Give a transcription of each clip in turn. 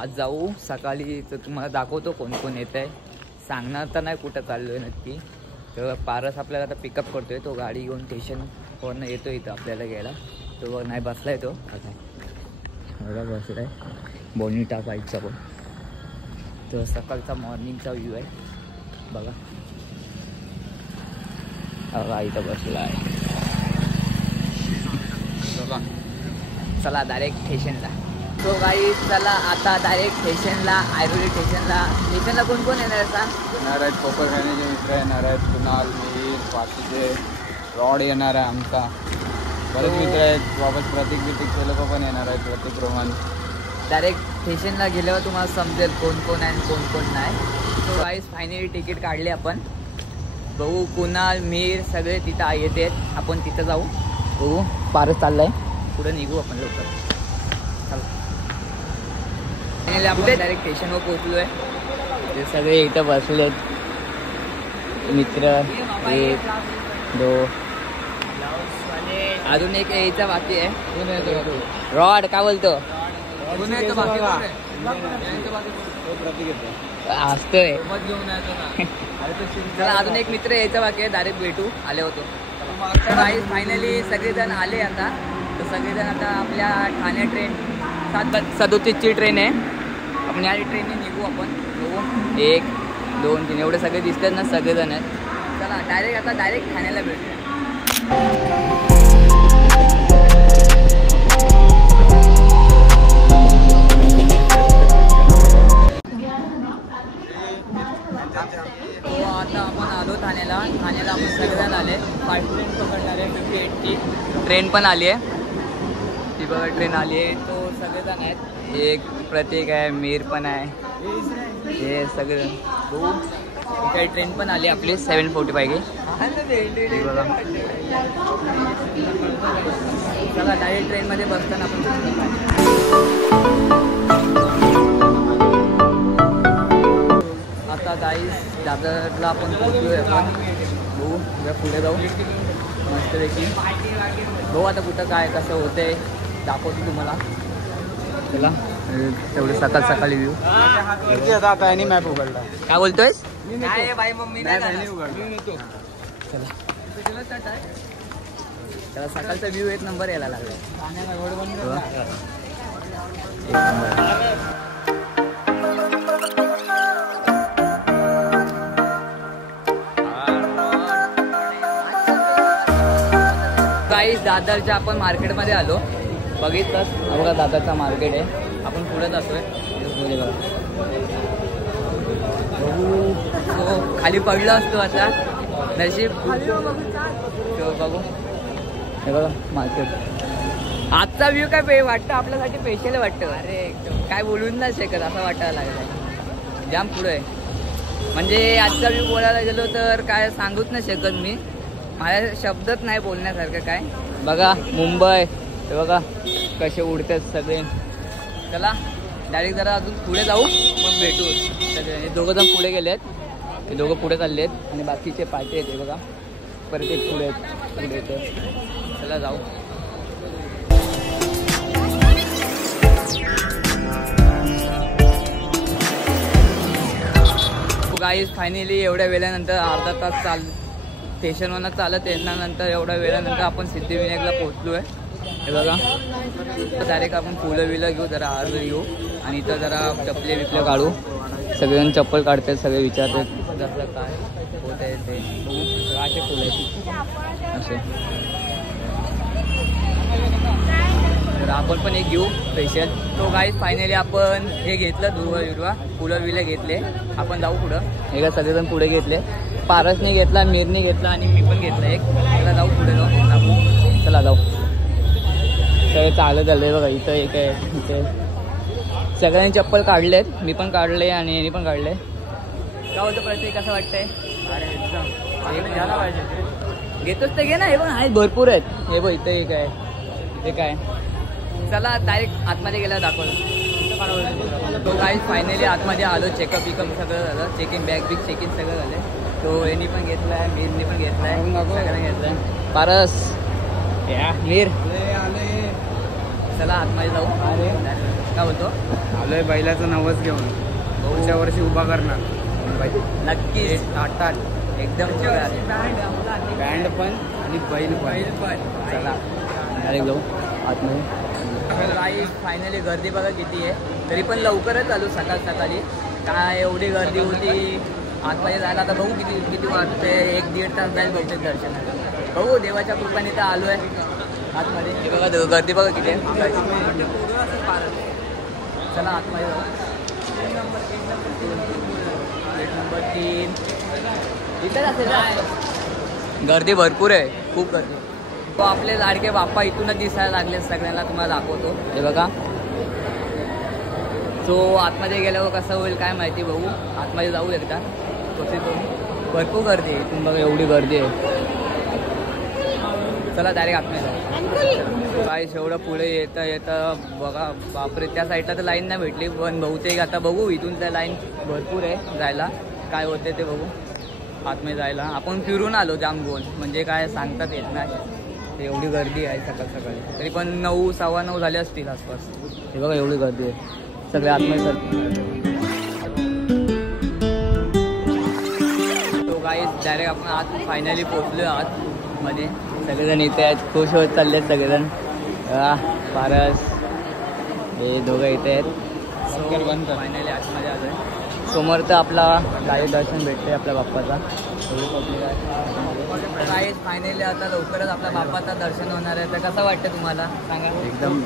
आज जाऊ सकाळी तर तुम्हाला दाखवतो कोण कोण येत आहे. सांगणार तर नाही कुठं चाललो आहे नक्की. तर पारस आपल्याला आता पिकअप करतोय. तो गाडी घेऊन स्टेशनवरनं येतो इथं आपल्याला घ्यायला. तो नाही बसलाय तो आता बघा बसलाय बोनिटा बाईकचा पण. तर सकाळचा मॉर्निंगचा व्ह्यू आहे बघा. बघा इथं बसला आहे. चला डायरेक्ट स्टेशनला. तो गाई चला आता डायरेक्ट स्टेशनला. आयरोली स्टेशनला कोण कोण येणार सांग? येणार आहेत कोपर खाण्याचे मित्र येणार आहेत. कुणाल, मीर, बाकीचे रॉड येणार आहे आमचा. बरेच मित्र आहेत. वापस प्रतीक ते लोक पण येणार आहेत. प्रतीक रोहन. डायरेक्ट स्टेशनला गेल्यावर तुम्हाला समजेल कोण कोण आहे आणि कोण कोण नाही. तो गाईस फायनली तिकीट काढले आपण. बघू कुणाल, मीर सगळे तिथं येते. आपण तिथं जाऊ. बघू पारस चाललाय पुढे निघू आपण लवकर. चला आपण डायरेक्ट स्टेशनवर पोहोचलो आहे. ते सगळे इथं बसलेत मित्र. एक दो अजून एक यायचा बाकी आहे. रॉड काय बोलतो असतोय. चला अजून एक मित्र यायचा बाकी आहे. डायरेक्ट भेटू आले होतो. फायनली सगळेजण आले आता. तर सगळेजण आता आपल्या ठाणे ट्रेन 7:37ची ट्रेन आहे. आपण या ट्रेनने निघू आपण. 1 2 3 एवढे सगळे दिसतात ना सगळेजण आहेत. चला डायरेक्ट ठाण्याला भेटू. आता आपण आलो ठाण्याला आपण सगळेजण आले. 5 ट्रेन पकडणार आहे. 58ची ट्रेन पण आली आहे. ती बघा ट्रेन आली आहे. तो सगळेजण आहेत. एक प्रतीक आहे, मीर पण आहे. हे सगळेजण बघू. इथे ट्रेन पण आली आपली 7:45 की बघा. चला डायरेक्ट ट्रेनमध्ये बसताना आपण आता गाईस दादरला आपण पोहोचलोय. आपण बघू पुढे जाऊ मस्तपैकी. बघू आता कुठं काय कसं होतंय दाखवतो तुम्हाला. चला तेवढे सकाळी व्ह्यू. मॅप उघडला. काय बोलतोयस? चला सकाळचा व्ह्यू 1 नंबर यायला लागला. गाईस दादरच्या आपण मार्केटमध्ये आलो. बघितलंच बघा दादरचा मार्केट आहे. आपण पुढे जातोय. खाली पडलो असतो आता नशीब. बघू हे बघा मार्केट. आजचा व्ह्यू काय वाटतं आपल्यासाठी स्पेशल वाटतं. अरे काय बोलून नाही शकत असं वाटायला लागलं. जाम पुढं आहे. म्हणजे आजचा व्ह्यू बोलायला गेलो तर काय सांगूच नाही शकत मी. माझ्या शब्दच नाही बोलण्यासारखं काय. बघा मुंबई हे बघा कसे उडतात सगळे. चला डायरेक्ट जरा अजून पुढे जाऊ मग भेटू सगळे. हे दोघं जण पुढे गेलेत. हे दोघं पुढे चालले आहेत आणि बाकीचे पार्टी आहेत. हे बघा परत एक पुढे येतं. चला जाऊ. गाईस फायनली एवढ्या वेळानंतर अर्धा तास स्टेशनवरनं चालत येण्यानंतर एवढ्या वेळानंतर आपण सिद्धिविनायकला पोहोचलो आहे. हे बघा डायरेक्ट आपण फुलं घेऊ जरा हार घेऊ आणि इथं जरा चपले बिपले काढू. सगळेजण चप्पल काढतात. सगळे विचारतात जसं काय होत आहे ते. असे फुलं आहेत असे. तर आपण पण एक घेऊ स्पेशल. तो गाईस फायनली आपण हे घेतलं दुर्वा फुलं घेतले. आपण जाऊ पुढं. हे का सगळेजण पुढे घेतले. पारसने घेतला, मीरने घेतला आणि मी पण घेतला एक. त्याला जाऊ पुढे जाऊ. चला जाऊ. सगळे चालत झाले बघा. इथं एक आहे. इथे सगळ्यांनी चप्पल काढलेत. मी पण काढले आणि यांनी पण काढले. काय होतं प्रत्येक कसं वाटतंय? घ्यायला पाहिजे. घेतोच तर घे ना. हे पण आहेत भरपूर आहेत. हे बघ इथं एक आहे. इथे काय. चला डायरेक्ट आतमध्ये गेला दाखवलं. तो गाईस फायनली आतमध्ये आलो. चेकअप बिकअप सगळं झालं. चेकिंग बॅग चेकिंग सगळं झालं. तो यांनी पण घेतलाय, मीरनी पण घेतलाय, सगळ्यांनी घेतलाय. पारस या मीर चला आतमध्ये जाऊ. काय बोलतो? आलोय बैलाचं नवस घेऊन पुढच्या वर्षी उभा करणार नक्की ताटात एकदम बँड पण आणि बैल पण. चला डायरेक्ट जाऊ आतमध्ये. फायनली गर्दी बघा किती आहे, तरी पण लवकरच आलो सकाळी. काय एवढी गर्दी होती आतमध्ये जायला. आता बघू किती वाजते, 1-1.5 तास जाईल बहुतेक दर्शनाला. बघू देवाच्या कृपेने तर आलो आहे आतमध्ये. हे बघा गर्दी बघा किती आहे. चला आतमध्ये जाऊ. नंबर 3 इथेच असेल. गर्दी भरपूर आहे, खूप गर्दी. तो आपले लाडके बाप्पा इथूनच दिसायला लागले सगळ्यांना, तुम्हाला दाखवतो. हे बघा. सो आतमध्ये गेल्यावर कसं होईल काय माहिती, बघू आतमध्ये जाऊ एकदा कसे तो. भरपूर गर्दी आहे इथून बघा, एवढी गर्दी आहे. चला डायरेक्ट आतमध्ये जाऊ. काय एवढं पुढे येतं बघा, बापरे त्या साईडला तर लाईन नाही भेटली, पण बहुतेक आता बघू इथून त्या लाईन भरपूर आहे जायला. काय होते ते बघू आतमध्ये जायला. आपण फिरून आलो जाम गोल, म्हणजे काय सांगतात येत नाही, एवढी गर्दी आहे सकाळी. तरी पण 9, 9:15 झाले असतील आसपास. हे बघा एवढी गर्दी आहे सगळे आतमध्ये. तो गाईस डायरेक्ट आपण आत फायनली पोहोचलो आतमध्ये. सगळेजण इथे आहेत, खुश होत चालले सगळेजण. पारस हे दोघं इथे आहेत. फायनली आतमध्ये आलो आहे. समोर तर आपला लाईव्ह दर्शन भेटते आपल्या बाप्पाचा. गाईस फायनली आता लवकरच आपल्या बाप्पाचं दर्शन होणार आहे. तर कसं वाटतं तुम्हाला सांगा? एकदम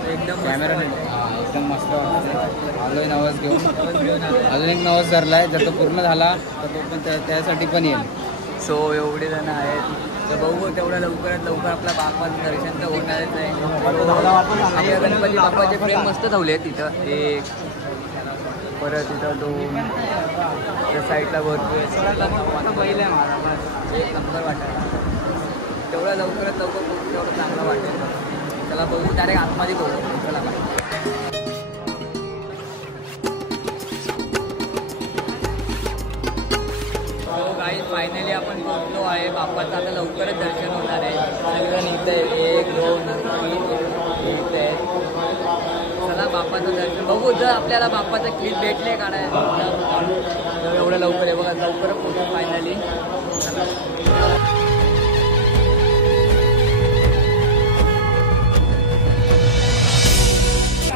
कॅमेरा एकदम मस्त वाटतं. आलोय नवस घेऊन अजून एक नवस धरलाय, जर तो पूर्ण झाला तर तो पण त्यासाठी पण येईल. सो एवढे जण आहेत, तर बघू तेवढं लवकर आपल्या बाप्पाचं दर्शन तर होणारच आहे. आपल्या गणपती बाप्पाचे फ्रेम मस्त ठेवले आहेत तिथं. एक परत तिथं 2 त्या साईडला भरपूर बैल आहे मला. एक नंबर वाटायला तेवढं लवकरात लवकर तेवढं चांगलं वाटेल. चला बघू डायरेक्ट आतमध्ये बघू. चला गाईस फायनली आपण पोहोचलो आहे बाप्पाचं. आता लवकरच दर्शन होणार आहे. सगळं इथे 1, 2, 3 इथे. चला बाप्पाचं दर्शन बघू. जर आपल्याला बाप्पाचं क्लिप भेटले काढायला तर एवढं लवकर आहे बघा. लवकरच पोहोचू फायनली.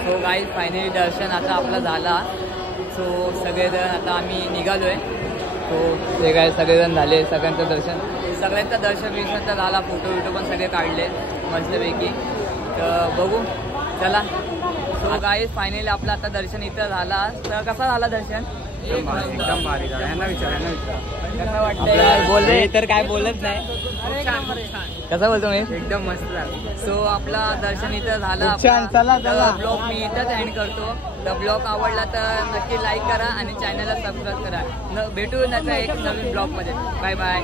सो गाईस फायनली दर्शन आता आपलं झाला. सो सगळेजण आता आम्ही निघालो आहे. सो ते काय सगळेजण झाले, सगळ्यांचं दर्शन तर झाला. फोटो पण सगळे काढले मस्तपैकी. तर बघू चला. सो गाईस फायनली आपलं आता दर्शन इथं झाला. तर कसा झाला दर्शन? एकदम भारी झाला. यांना विचार कसं वाटतं? बोलले तर काय बोलत नाही. कसं बोलतो मी? एकदम मस्त झालं. सो आपला दर्शन इथं झालं. चला. ब्लॉग मी इथंच एंड करतो. तर ब्लॉग आवडला तर नक्की लाईक करा आणि चॅनलला सबस्क्राईब करा. भेटू नंतर एक नवीन ब्लॉगमध्ये. Bye bye.